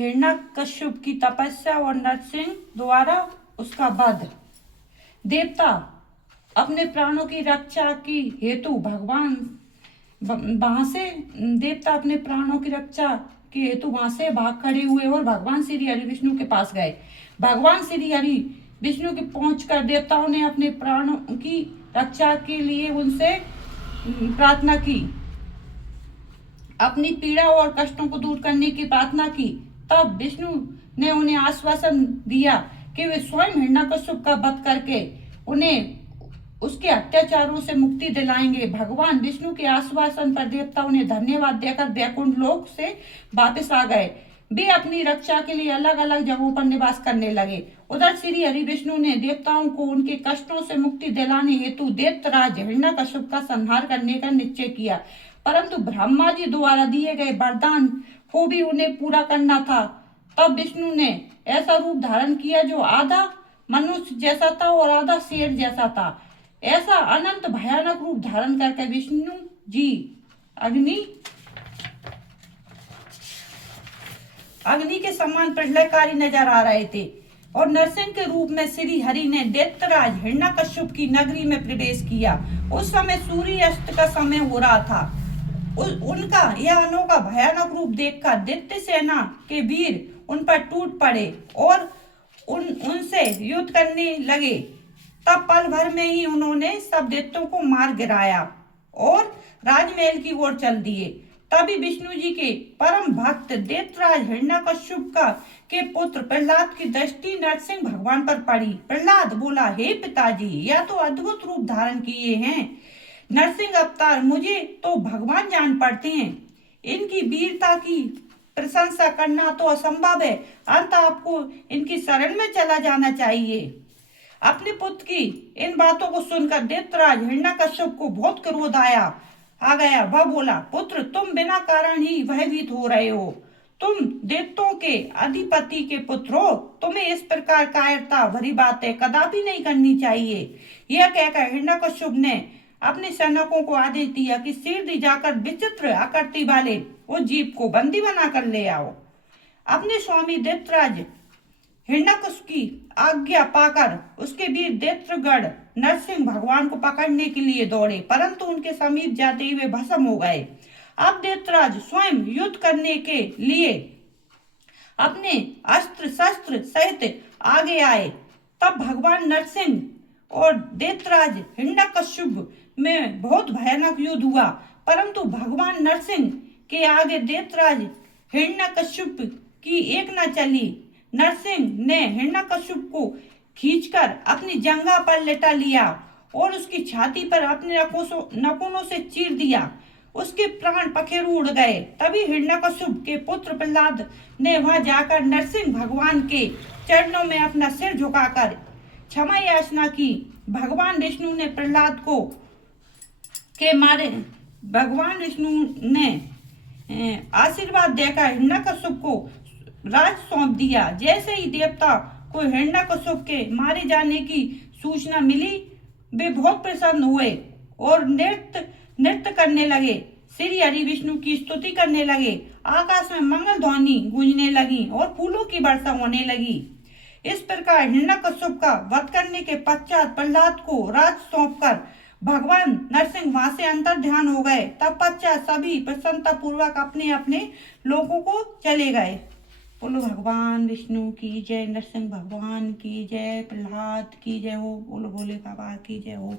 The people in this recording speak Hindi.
हिरण्यकश्यप की तपस्या और नरसिंह द्वारा उसका वध। देवता अपने प्राणों की रक्षा की हेतु भगवान वहां से देवता अपने प्राणों की रक्षा के हेतु वहां से भाग खड़े हुए और भगवान श्री हरि विष्णु के पास गए। भगवान श्री हरि विष्णु के पहुंचकर देवताओं ने अपने प्राणों की रक्षा के लिए उनसे प्रार्थना की, अपनी पीड़ा और कष्टों को दूर करने की प्रार्थना की। तब विष्णु ने उन्हें आश्वासन दिया कि वे स्वयं हिरण्यकश्यप का वध करके उन्हें उसके अत्याचारों से मुक्ति दिलाएंगे। भगवान विष्णु के आश्वासन पर देवता उन्हें धन्यवाद देकर वैकुंठ लोक से वापस आ गए। वे अपनी रक्षा के लिए अलग अलग जगहों पर निवास करने लगे। उधर श्री हरि विष्णु ने देवताओं को उनके कष्टों से मुक्ति दिलाने हेतु दैत्यराज हिरण्यकश्यप का संहार करने का निश्चय किया, परंतु ब्रह्मा जी द्वारा दिए गए वरदान को भी उन्हें पूरा करना था। तब विष्णु ने ऐसा रूप धारण किया जो आधा मनुष्य जैसा था और आधा शेर जैसा था। ऐसा अनंत भयानक रूप धारण करके विष्णु जी अग्नि के समान प्रलयकारी नजर आ रहे थे और नरसिंह के रूप में श्री हरि ने दैत्यराज हिरण्यकश्यप की नगरी में प्रवेश किया। उस समय सूर्यास्त का समय हो रहा था। उनका यह अनोखा भयानक रूप देखकर दैत्य सेना के वीर उन पर टूट पड़े और उनसे युद्ध करने लगे। तब पल भर में ही उन्होंने सब दैत्यों को मार गिराया और राजमहल की ओर चल दिए। तभी विष्णु जी के परम भक्त दैत्यराज हिरण्यकश्यप के पुत्र प्रहलाद की दृष्टि नरसिंह भगवान पर पड़ी। प्रहलाद बोला, हे पिताजी, यह तो अद्भुत रूप धारण किए हैं नरसिंह अवतार मुझे तो भगवान जान पड़ते हैं। इनकी वीरता की प्रशंसा करना तो असंभव है, अंत आपको इनकी शरण में चला जाना चाहिए। अपने पुत्र की इन बातों को सुनकर दैत्यराज हिरण्यकश्यप को बहुत क्रोध आ गया। वह बोला, पुत्र, तुम बिना कारण ही भयभीत हो रहे हो। तुम दैत्यों के अधिपति के पुत्र हो, तुम्हें इस प्रकार कायरता भरी बातें कदापि नहीं करनी चाहिए। यह कहकर हिरण्यकश्यप ने अपने सैनिकों को आदेश दिया कि शीघ्र जाकर विचित्र आकृति वाले उस जीव को बंदी बनाकर ले आओ। अपने स्वामी दैत्यराज हिरण्यकश्यप की आज्ञा पाकर उसके वीर दैत्यगण नरसिंह भगवान को पकड़ने के लिए दौड़े, परंतु उनके समीप जाते ही वे भस्म हो गए। अब दैत्यराज स्वयं युद्ध करने के लिए अपने अस्त्र शस्त्र सहित आगे आए। तब भगवान नरसिंह और दैत्यराज हिरण्यकश्यप में बहुत भयानक युद्ध हुआ, परंतु भगवान नरसिंह के आगे दैत्यराज हिरण्यकश्यप की एक न चली। नरसिंह ने हिरण्यकश्यप को खींचकर अपनी जंघा पर लेटा लिया और उसकी छाती पर अपने नखूनों से चीर दिया। उसके प्राण पखेरु उड़ गए। तभी हिरण्यकश्यप के पुत्र प्रहलाद ने वहां जाकर नरसिंह भगवान के चरणों में अपना सिर झुकाकर क्षमा याचना की। भगवान विष्णु ने प्रहलाद को के मारे भगवान विष्णु ने आशीर्वाद देकर हिरण्यकश्यप को राज सौंप दिया। जैसे ही देवता को हिरण्यकश्यप के मारे जाने की सूचना मिली, वे बहुत प्रसन्न हुए और नृत्य करने लगे, श्री हरि विष्णु की स्तुति करने लगे। आकाश में मंगल ध्वनि गूंजने लगी और फूलों की वर्षा होने लगी। इस प्रकार हिरण्यकश्यप का वध करने के पश्चात प्रहलाद को राज सौंपकर भगवान नरसिंह वहां से अंतर ध्यान हो गए। तब पश्चात सभी प्रसन्नता पूर्वक अपने अपने लोगों को चले गए। बोलो भगवान विष्णु की जय, नरसिंह भगवान की जय, प्रहलाद की जय हो, बोलो भोले बाबा की जय हो।